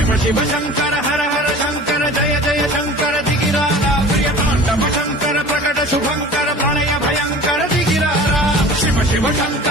शिव शिव शंकर हर हर शंकर जय जय शंकर दिगिरारा प्रियतांडव शंकर प्रकट शुभंकर प्रणय भयंकर दिगिरारा शिव शिव शंकर